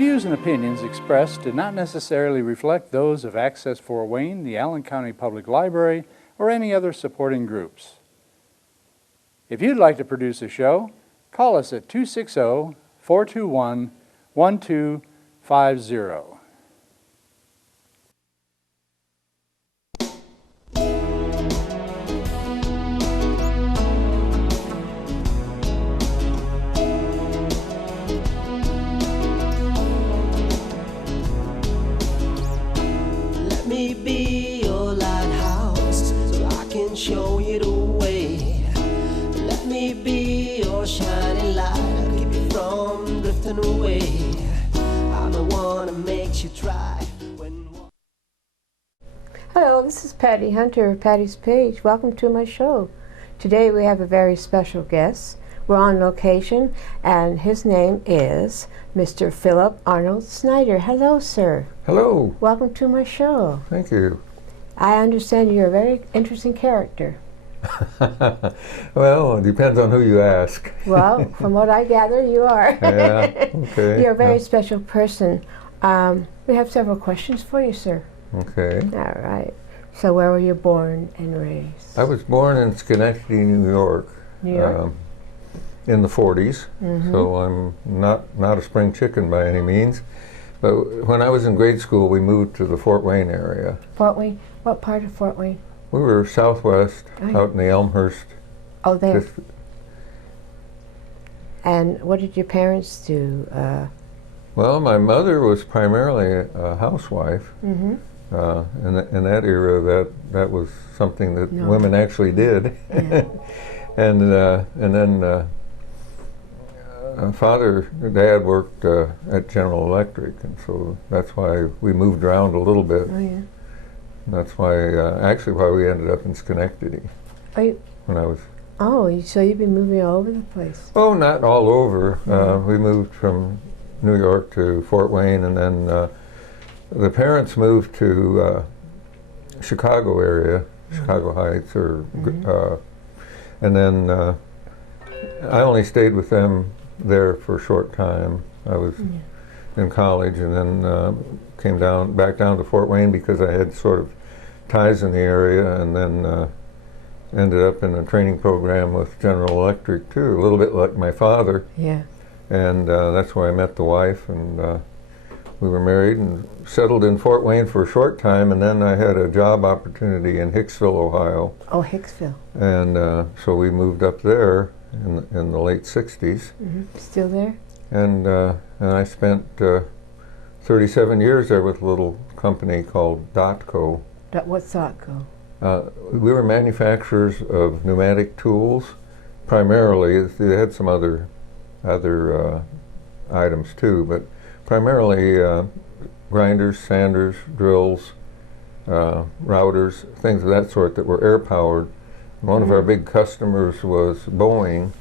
views and opinions expressed do not necessarily reflect those of Access Fort Wayne, the Allen County Public Library, or any other supporting groups. If you'd like to produce a show, call us at 260-421-1250. Let me be your lighthouse so I can show you the way. Let me be your shining light, I'll keep you from drifting away. I'm the one that makes you try when... Hello, this is Patty Hunter of Patty's Page. Welcome to my show. Today we have a very special guest. We're on location, and his name is Mr. Philip Arnold Snider. Hello, sir. Hello. Welcome to my show. Thank you. I understand you're a very interesting character. Well, it depends on who you ask. Well, from what I gather, you are. Yeah, okay. You're a very special person. We have several questions for you, sir. Okay. All right. So where were you born and raised? I was born in Schenectady, New York. New York? In the 40s, so I'm not a spring chicken by any means. But when I was in grade school, we moved to the Fort Wayne area. Fort Wayne? What part of Fort Wayne? We were southwest, out in the Elmhurst. Oh, there. And what did your parents do? Well, my mother was primarily a housewife. In that era, that was something that women actually did. Yeah. and then Dad worked at General Electric, and so that's why we moved around a little bit. Oh, yeah. That's why, actually, why we ended up in Schenectady. When I was... Oh, so you've been moving all over the place? Oh, not all over. We moved from New York to Fort Wayne, and then the parents moved to Chicago area, Chicago Heights, and then I only stayed with them there for a short time. I was in college, and then came back down to Fort Wayne because I had sort of ties in the area, and then ended up in a training program with General Electric too, a little bit like my father. Yeah. And that's where I met the wife, and we were married and settled in Fort Wayne for a short time, and then I had a job opportunity in Hicksville, Ohio. Oh, Hicksville. And so we moved up there in the late 60s. Still there? And I spent 37 years there with a little company called Dotco. What's Dotco? We were manufacturers of pneumatic tools, primarily. They had some other items too, but primarily grinders, sanders, drills, routers, things of that sort that were air-powered. One of our big customers was Boeing.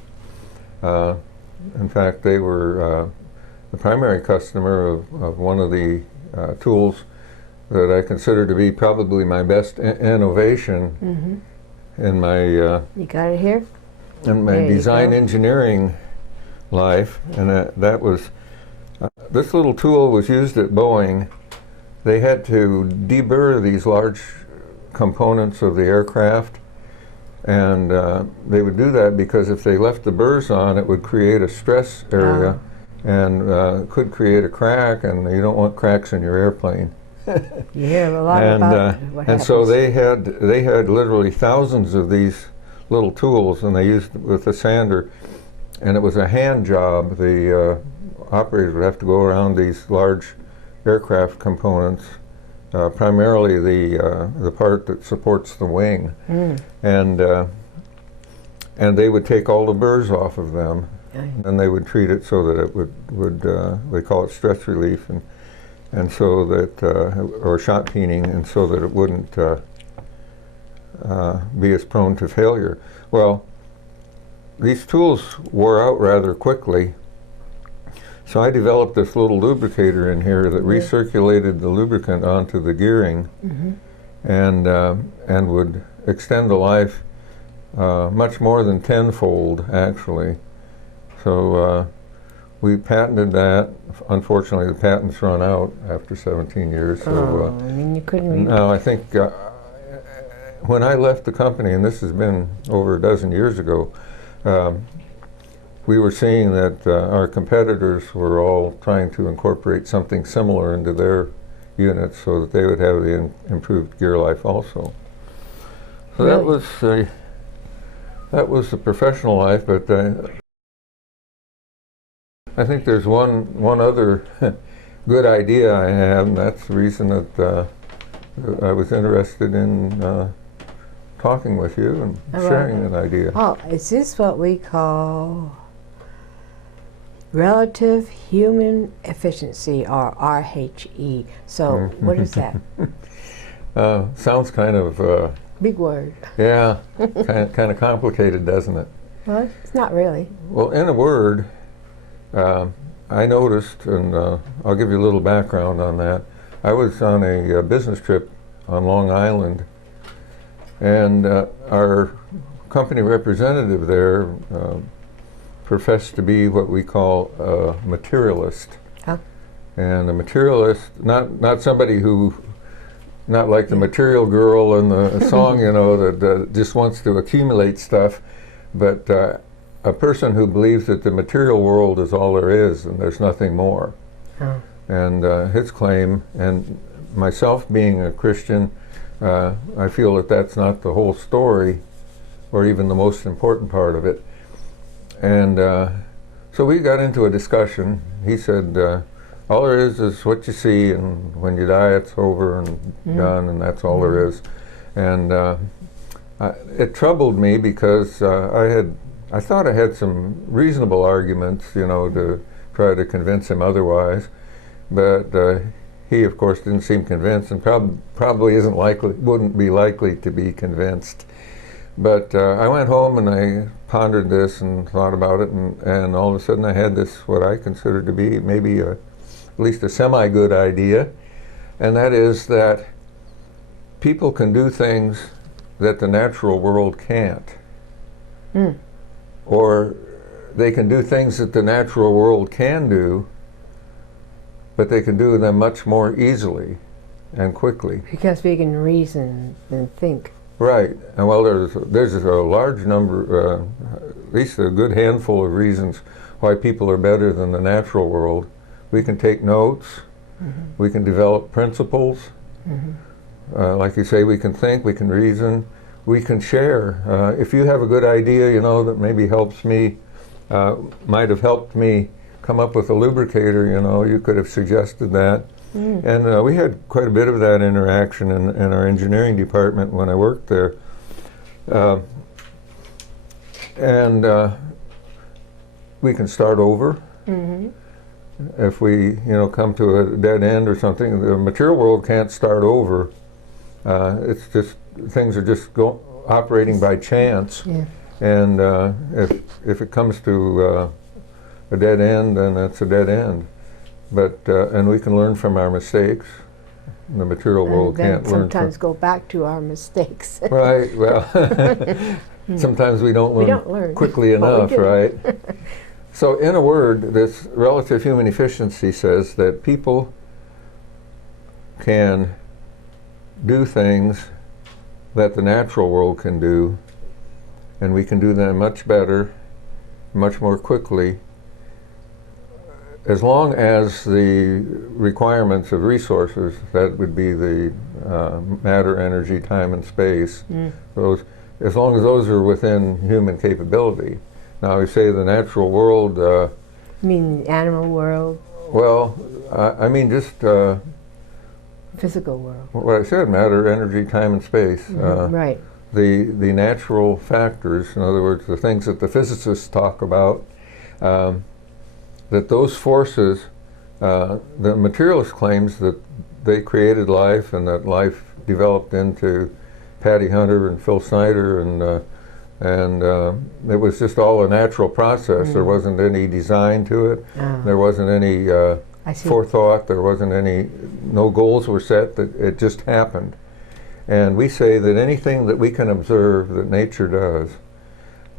In fact, they were the primary customer of one of the tools that I consider to be probably my best innovation in my you got it here? In my design engineering life, and that was this little tool was used at Boeing. They had to deburr these large components of the aircraft, and they would do that because if they left the burrs on, it would create a stress area and could create a crack, and you don't want cracks in your airplane. You hear a lot about what happens. So they had literally thousands of these little tools, and they used with a sander, and it was a hand job. The operators would have to go around these large aircraft components, primarily the part that supports the wing, and they would take all the burrs off of them, and they would treat it so that it would they call it stress relief, and so that or shot peening, and so that it wouldn't be as prone to failure. Well, these tools wore out rather quickly, so I developed this little lubricator in here that recirculated the lubricant onto the gearing, and would extend the life much more than tenfold, actually. So we patented that. Unfortunately, the patents run out after 17 years. So I mean, you couldn't. now I think when I left the company, and this has been over a dozen years ago, we were seeing that our competitors were all trying to incorporate something similar into their units so that they would have the improved gear life also. So Really? that was the professional life, but I think there's one other good idea I have, and that's the reason that I was interested in talking with you and sharing that idea. Oh, is this what we call relative human efficiency, or RHE? So what is that? Sounds kind of Big word. yeah, kind of complicated, doesn't it? Well, it's not really. Well, in a word, I noticed, and I'll give you a little background on that. I was on a business trip on Long Island, and our company representative there professed to be what we call a materialist. Huh? And a materialist, not somebody who, not like the Material Girl in the song, you know, that just wants to accumulate stuff, but a person who believes that the material world is all there is and there's nothing more. Oh. And his claim, and myself being a Christian, I feel that that's not the whole story, or even the most important part of it. And so we got into a discussion. He said, all there is what you see, and when you die it's over and done, and that's all there is. And it troubled me because I thought I had some reasonable arguments, you know, to try to convince him otherwise. But he, of course, didn't seem convinced, and probably wouldn't be likely to be convinced. But I went home and I pondered this and thought about it, and all of a sudden I had this, what I consider to be maybe at least a semi-good idea, and that is that people can do things that the natural world can't. Or they can do things that the natural world can do, but they can do them much more easily and quickly. Because we can reason and think. Right. And well, there's a large number, at least a good handful of reasons why people are better than the natural world. We can take notes. We can develop principles. Like you say, we can think, we can reason, we can share. If you have a good idea, you know, that maybe helps me, might have helped me come up with a lubricator, you know, you could have suggested that. And we had quite a bit of that interaction in our engineering department when I worked there. And we can start over. If we, you know, come to a dead end or something, the material world can't start over. It's just, things are just operating by chance. Yeah. And if it comes to a dead end, then it's a dead end. But and we can learn from our mistakes. The material world can't learn. Sometimes go back to our mistakes. Right. Well, sometimes we don't learn quickly enough, right? So, in a word, this relative human efficiency says that people can do things that the natural world can do, and we can do them much better, much more quickly, as long as the requirements of resources, that would be the matter, energy, time, and space, those, as long as those are within human capability. Now, we say the natural world. You mean the animal world? Well, I mean just Physical world. what I said: matter, energy, time, and space. Right. The natural factors, in other words, the things that the physicists talk about, that those forces, the materialist claims that they created life and that life developed into Patty Hunter and Phil Snider, and it was just all a natural process. There wasn't any design to it. There wasn't any forethought. There wasn't no goals were set. That it just happened. And we say that anything that we can observe that nature does,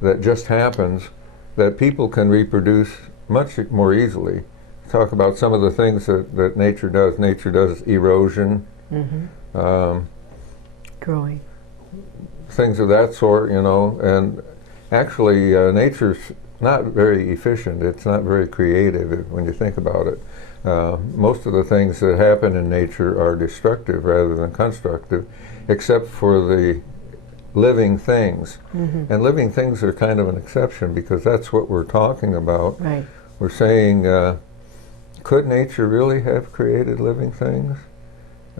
that just happens, that people can reproduce much more easily. Talk about some of the things that nature does. Nature does erosion, Growing. things of that sort, you know, and actually nature's not very efficient. It's not very creative when you think about it. Most of the things that happen in nature are destructive rather than constructive, except for the living things. And living things are kind of an exception, because that's what we're talking about. Right. We're saying, could nature really have created living things?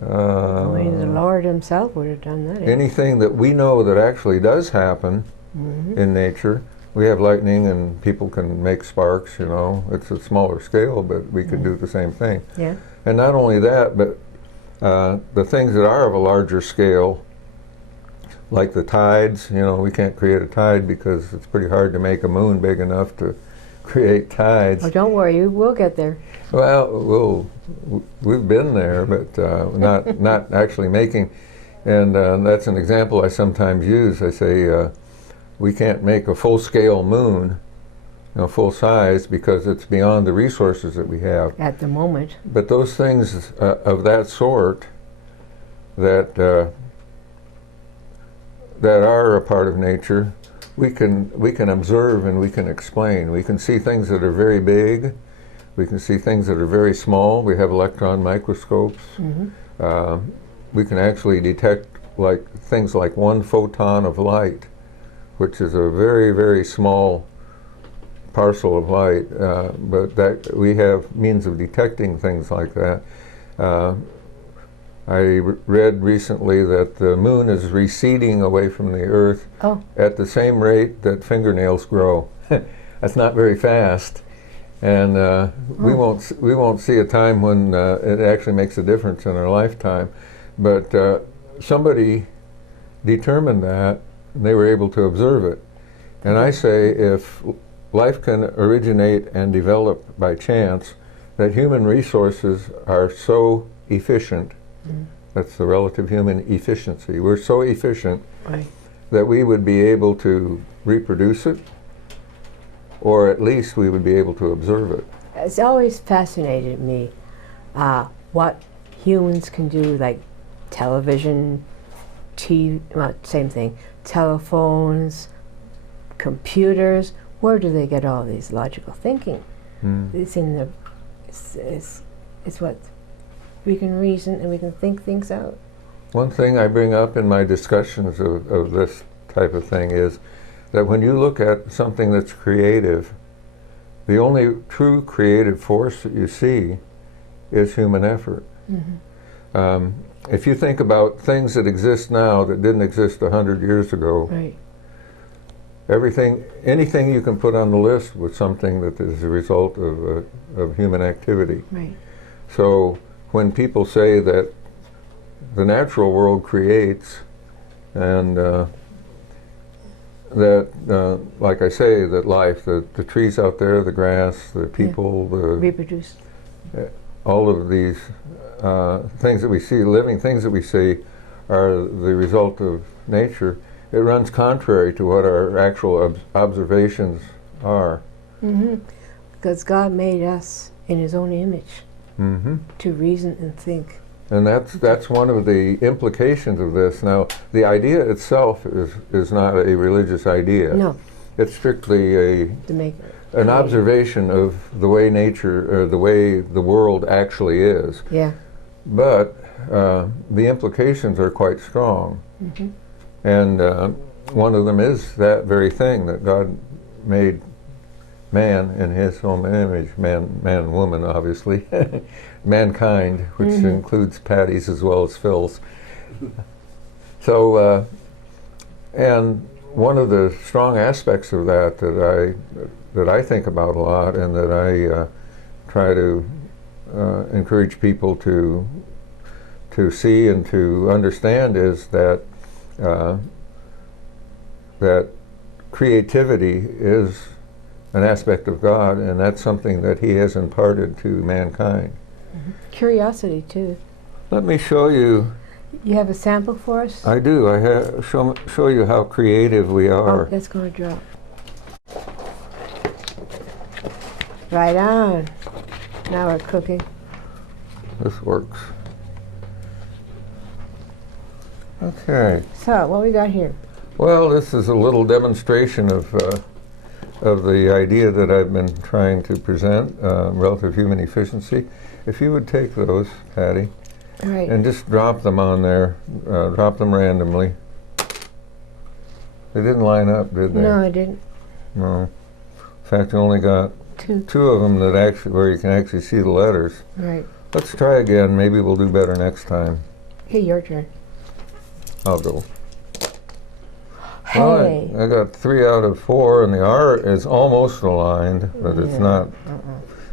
I mean, the Lord himself would have done that. Anything that we know that actually does happen in nature. We have lightning and people can make sparks, you know. It's a smaller scale, but we could do the same thing. Yeah. And not only that, but the things that are of a larger scale, like the tides, you know, we can't create a tide because it's pretty hard to make a moon big enough to create tides. Oh, don't worry, we'll get there. Well, we've been there, but not actually making. And that's an example I sometimes use. I say we can't make a full-scale moon, you know, full size, because it's beyond the resources that we have At the moment. But those things of that sort that that are a part of nature, we can observe and we can explain. We can see things that are very big. We can see things that are very small. We have electron microscopes. We can actually detect things like 1 photon of light, which is a very, very small parcel of light, but that we have means of detecting things like that. I read recently that the moon is receding away from the Earth at the same rate that fingernails grow. That's not very fast, and we won't see a time when it actually makes a difference in our lifetime. But somebody determined that, and they were able to observe it. And I say, if life can originate and develop by chance, that human resources are so efficient. That's the relative human efficiency. We're so efficient that we would be able to reproduce it, or at least we would be able to observe it. It's always fascinated me what humans can do, like television, TV, well, same thing, telephones, computers. Where do they get all these logical thinking? It's in the, it's what we can reason and we can think things out. One thing I bring up in my discussions of this type of thing is that when you look at something that's creative, the only true creative force that you see is human effort. If you think about things that exist now that didn't exist 100 years ago, anything you can put on the list was something that is a result of human activity. So when people say that the natural world creates, and that, like I say, that life, the trees out there, the grass, the people, the reproduce, all of these things that we see, living things that we see, are the result of nature. It runs contrary to what our actual observations are. Because God made us in His own image to reason and think. And that's one of the implications of this. Now, the idea itself is not a religious idea. No. It's strictly an observation of the way nature, or the way the world actually is. But the implications are quite strong. And one of them is that very thing, that God made man in His own image, man and woman, obviously, mankind, which includes Patty's as well as Phil's. So, and one of the strong aspects of that I think about a lot, and that I try to encourage people to see and to understand, is that that creativity is an aspect of God, and that's something that He has imparted to mankind. Curiosity too. Let me show you. You have a sample for us? I do. I have show you how creative we are. Oh, that's going to drop. Right on. Now we're cooking. This works. Okay. So, what we got here? Well, this is a little demonstration of the idea that I've been trying to present, relative human efficiency. If you would take those, Patty, Right. and just drop them on there, drop them randomly. They didn't line up, did they? No, I didn't. No. In fact, I only got two of them that actually, where you can actually see the letters. Right. Let's try again. Maybe we'll do better next time. Hey, your turn. I'll go. Hey. Well, I got 3 out of 4, and the R is almost aligned, but it's not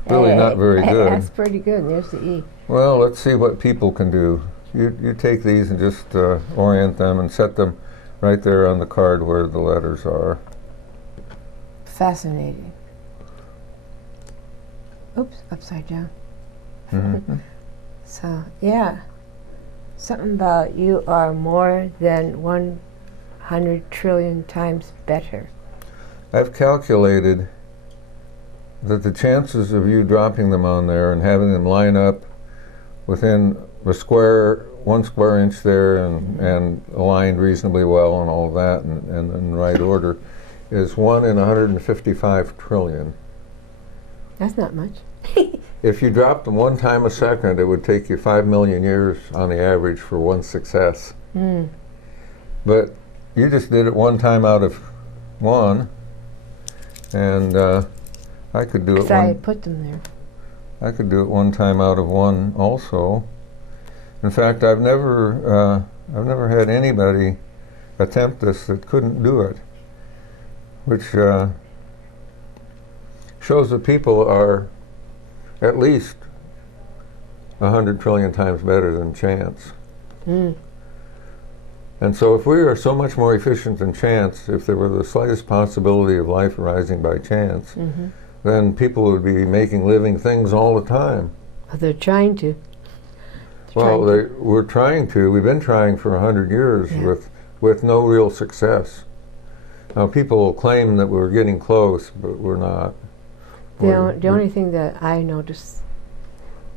really not very Hey, good. that's pretty good. There's the E. Well, let's see what people can do. You take these and just orient them and set them right there on the card where the letters are. Fascinating. Oops, upside down. Mhm. So, yeah. Something about you are more than 100 trillion times better. I've calculated that the chances of you dropping them on there and having them line up within the square, 1 square inch there and aligned reasonably well and all of that and in the right order is 1 in 155 trillion. That's not much. If you dropped them 1 time a second, it would take you 5 million years on the average for 1 success. Mm. But you just did it 1 time out of 1, and I could do it So I one. put them there. I could do it 1 time out of 1 also. In fact, I've never had anybody attempt this that couldn't do it, which shows that people are at least 100 trillion times better than chance. Mm. And so if we are so much more efficient than chance, if there were the slightest possibility of life arising by chance, then people would be making living things all the time. Well, they're trying to. Well, we're trying to. We've been trying for 100 years with no real success. Now, people claim that we're getting close, but we're not. The only thing that I notice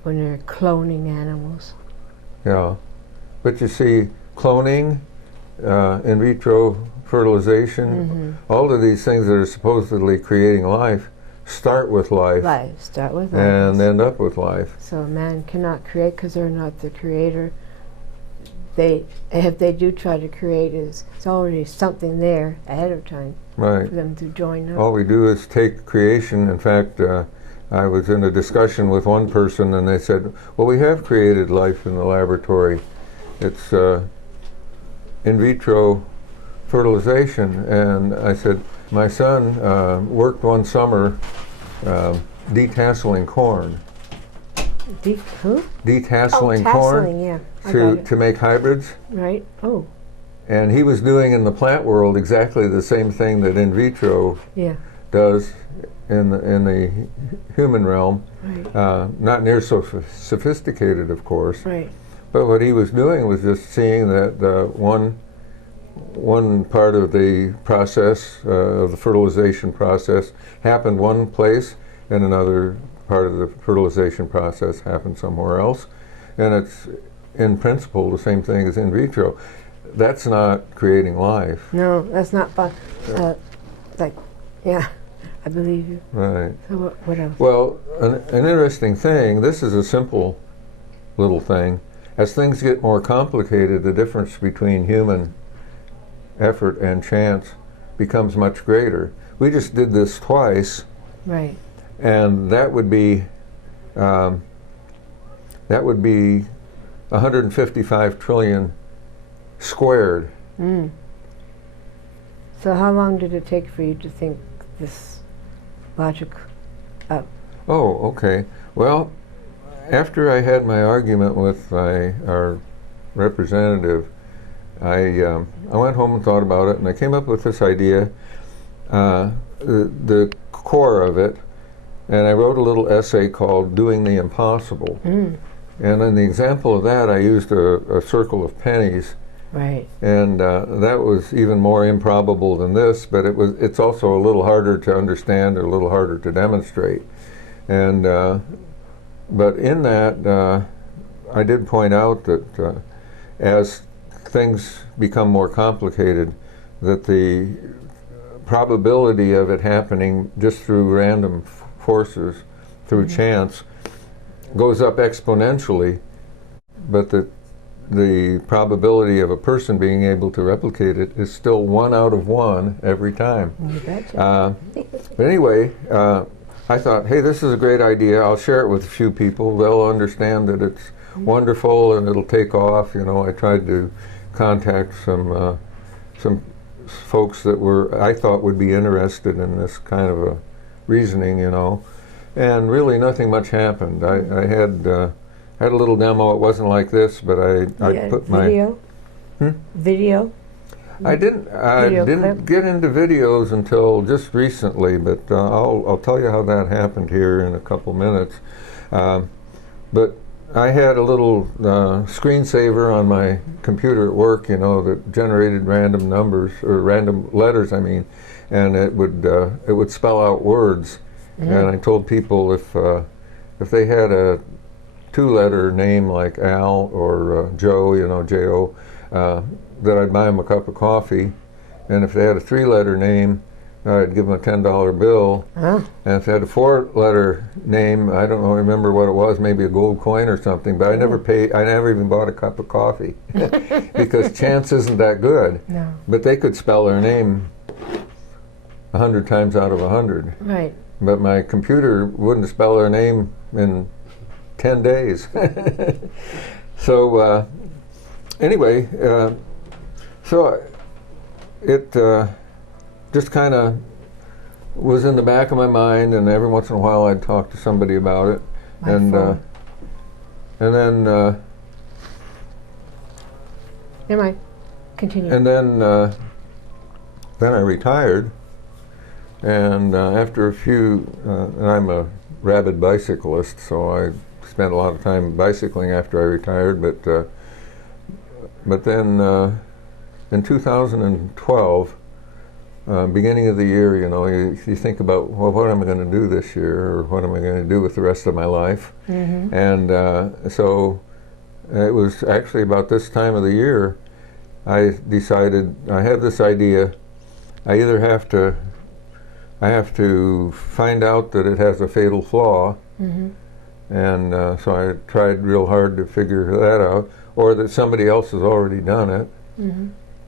when they're cloning animals. Yeah. But you see, cloning, in vitro fertilization, all of these things that are supposedly creating life start with life. Start with life. And end up with life. So man cannot create because they're not the creator. If they do try to create, it's already something there ahead of time Right. for them to join up. All we do is take creation. In fact, I was in a discussion with one person and they said, well, we have created life in the laboratory. It's in vitro fertilization. And I said, my son worked one summer detasseling corn. Who? Detasseling Oh, corn tasseling, yeah. I got it. to make hybrids. Right. Oh, And he was doing in the plant world exactly the same thing that in vitro yeah. does in the human realm. Right. Not near so sophisticated, of course. Right. But what he was doing was just seeing that one part of the process, of the fertilization process, happened one place, and another part of the fertilization process happened somewhere else. And it's, in principle, the same thing as in vitro. That's not creating life. No, that's not fun. Yeah, I believe you. Right. So what else? Well, an interesting thing, this is a simple little thing. As things get more complicated, the difference between human effort and chance becomes much greater. We just did this twice, Right. and that would be 155 trillion squared. Mm. So how long did it take for you to think this logic up? Oh, okay. Well, after I had my argument with our representative, I went home and thought about it, and I came up with this idea, the core of it, and I wrote a little essay called Doing the Impossible. Mm. And in the example of that, I used a circle of pennies, Right. and that was even more improbable than this, but it's also a little harder to understand, or a little harder to demonstrate. And but in that, I did point out that as things become more complicated, that the probability of it happening just through random forces, through chance, goes up exponentially, but the probability of a person being able to replicate it is still 1 out of 1 every time. You betcha. But anyway, I thought, hey, this is a great idea. I'll share it with a few people. They'll understand that it's wonderful and it'll take off. You know, I tried to contact some folks that I thought would be interested in this kind of a reasoning, you know, and really nothing much happened. I had a little demo. It wasn't like this, but I put video? Video? I didn't get into videos until just recently, but I'll tell you how that happened here in a couple minutes. But I had a little screensaver on my computer at work, you know, that generated random numbers or random letters, I mean, and it would spell out words. And I told people if they had a 2-letter name like Al or Joe, you know, J-O, that I'd buy them a cup of coffee. And if they had a 3-letter name, I'd give them a $10 bill. And if they had a 4-letter name, I don't remember what it was, maybe a gold coin or something, but I never even bought a cup of coffee because chance isn't that good. No. But they could spell their name 100 times out of 100. Right. But my computer wouldn't spell their name in 10 days. So anyway, so it just kind of was in the back of my mind, and every once in a while I'd talk to somebody about it. And then Never mind. Continue. And then I retired, and after a few, and I'm a rabid bicyclist, so I spent a lot of time bicycling after I retired. But then in 2012, beginning of the year, you know, you think about, well, what am I going to do this year, or what am I going to do with the rest of my life? And so it was actually about this time of the year I decided I have this idea. I either have to find out that it has a fatal flaw, and so I tried real hard to figure that out, or that somebody else has already done it.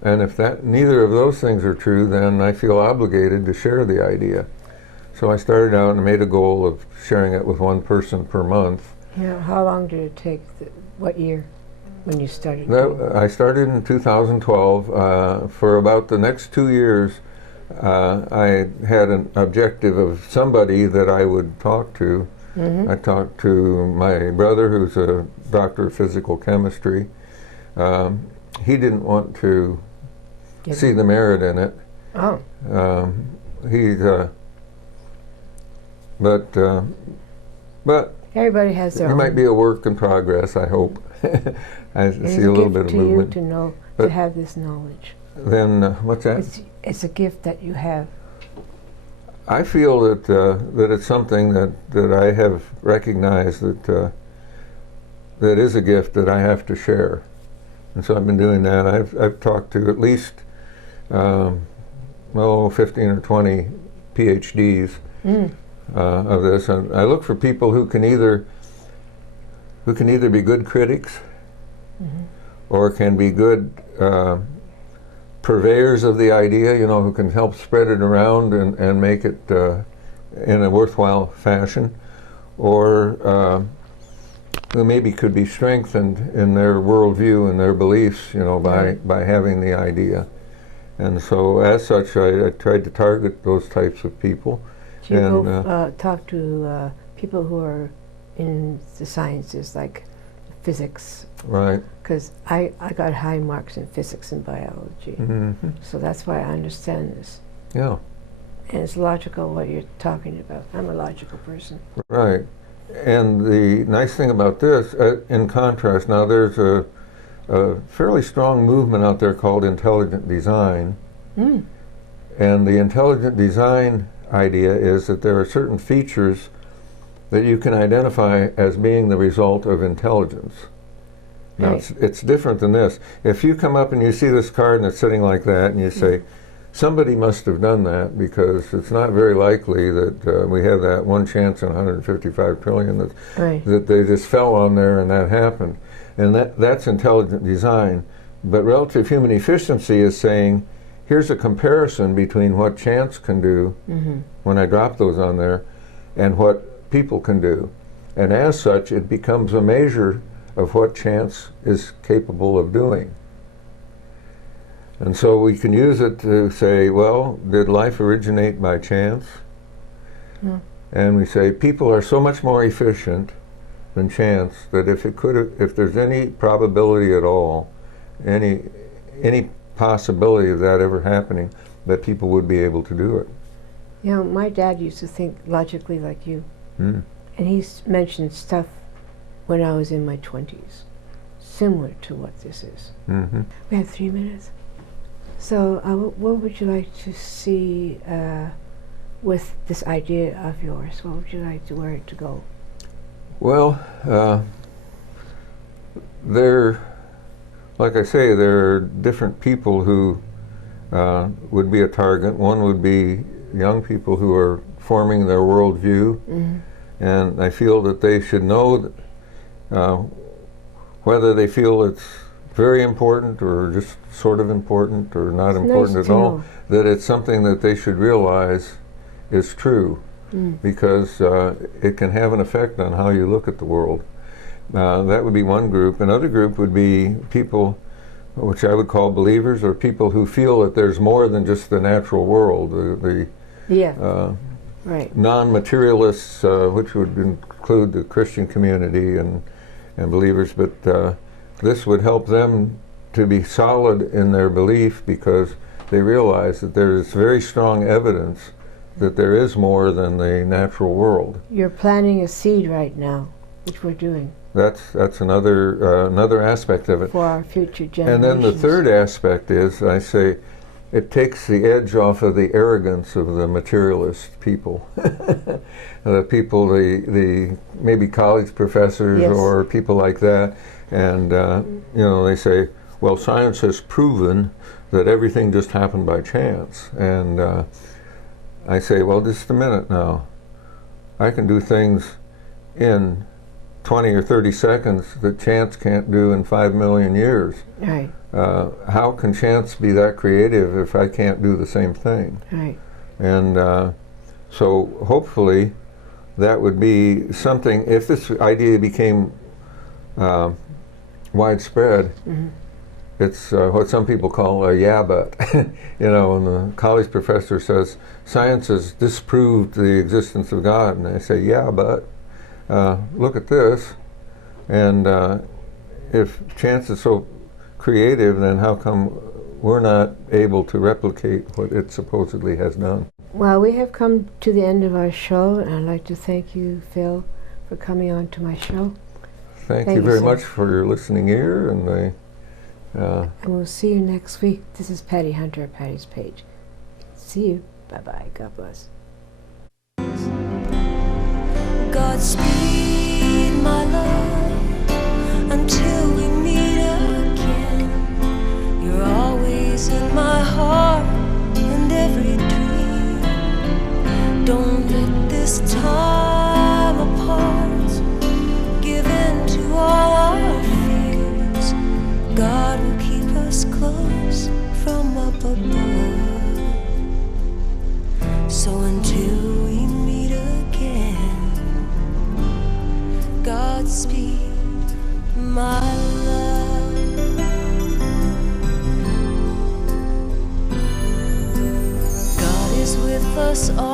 And if neither of those things are true, then I feel obligated to share the idea. So I started out and made a goal of sharing it with one person per month. Yeah. How long did it take? What year when you started? I started in 2012. For about the next 2 years, I had an objective of somebody that I would talk to. I talked to my brother, who's a doctor of physical chemistry. He didn't want to see the merit in it. Oh. But Everybody has their it own. might be a work in progress, I hope. I see a little bit of movement. To know, But to have this knowledge. Then, what's that? It's a gift that you have. I feel that it's something that I have recognized that is a gift that I have to share, and so I've been doing that. I've talked to at least 15 or 20 PhDs of this, and I look for people who can either be good critics or can be good purveyors of the idea, you know, who can help spread it around and make it in a worthwhile fashion, or who maybe could be strengthened in their worldview and their beliefs, you know, by having the idea. And so, as such, I tried to target those types of people. Do you go talk to people who are in the sciences, like physics? Right. Because I got high marks in physics and biology, so that's why I understand this. Yeah. And it's logical what you're talking about. I'm a logical person. Right. And the nice thing about this, in contrast, now there's a fairly strong movement out there called intelligent design. And the intelligent design idea is that there are certain features that you can identify as being the result of intelligence. Now, Right. it's different than this. If you come up and you see this card and it's sitting like that, and you say, somebody must have done that, because it's not very likely that we have that one chance in 155 trillion that, Right. that they just fell on there and that happened. And that's intelligent design. But relative human efficiency is saying, here's a comparison between what chance can do when I drop those on there and what people can do. And as such, it becomes a measure of what chance is capable of doing. And so we can use it to say, well, did life originate by chance? Yeah. And we say people are so much more efficient than chance that if there's any probability at all, any possibility of that ever happening, that people would be able to do it. You know, my dad used to think logically like you. Mm. And he's mentioned stuff when I was in my 20s, similar to what this is. Mm-hmm. We have 3 minutes. So what would you like to see with this idea of yours? What would you like where it to go? Well, like I say, there are different people who would be a target. One would be young people who are forming their worldview, and I feel that they should know that, whether they feel it's very important or just sort of important or not important nice at to all, know. that it's something that they should realize is true, because it can have an effect on how you look at the world. That would be one group. Another group would be people which I would call believers, or people who feel that there's more than just the natural world, the Right. non-materialists, which would include the Christian community and believers, but this would help them to be solid in their belief, because they realize that there is very strong evidence that there is more than the natural world. You're planting a seed right now, which we're doing That's another aspect of it. for our future generations. And then the third aspect is, I say, it takes the edge off of the arrogance of the materialist people. The people, the maybe college professors Yes. or people like that, and they say, well, science has proven that everything just happened by chance. And I say, well, just a minute now. I can do things in 20 or 30 seconds that chance can't do in 5 million years. Right. How can chance be that creative if I can't do the same thing? Right. And so hopefully that would be something, if this idea became widespread, it's what some people call a yeah but. When the college professor says, science has disproved the existence of God, and they say, yeah, but look at this. And if chance is so creative, then how come we're not able to replicate what it supposedly has done? Well, we have come to the end of our show, and I'd like to thank you, Phil, for coming on to my show. Thank Thank you you, very sir. much for your listening ear, and And we'll see you next week. This is Patty Hunter at Patty's Page. See you. Bye-bye. God bless. Godspeed, my love, until we meet again. You're always in my heart and every dream. Don't let this time apart give in to all our fears. God will keep us close from up above. So until we meet again, Godspeed, my love. God is with us all.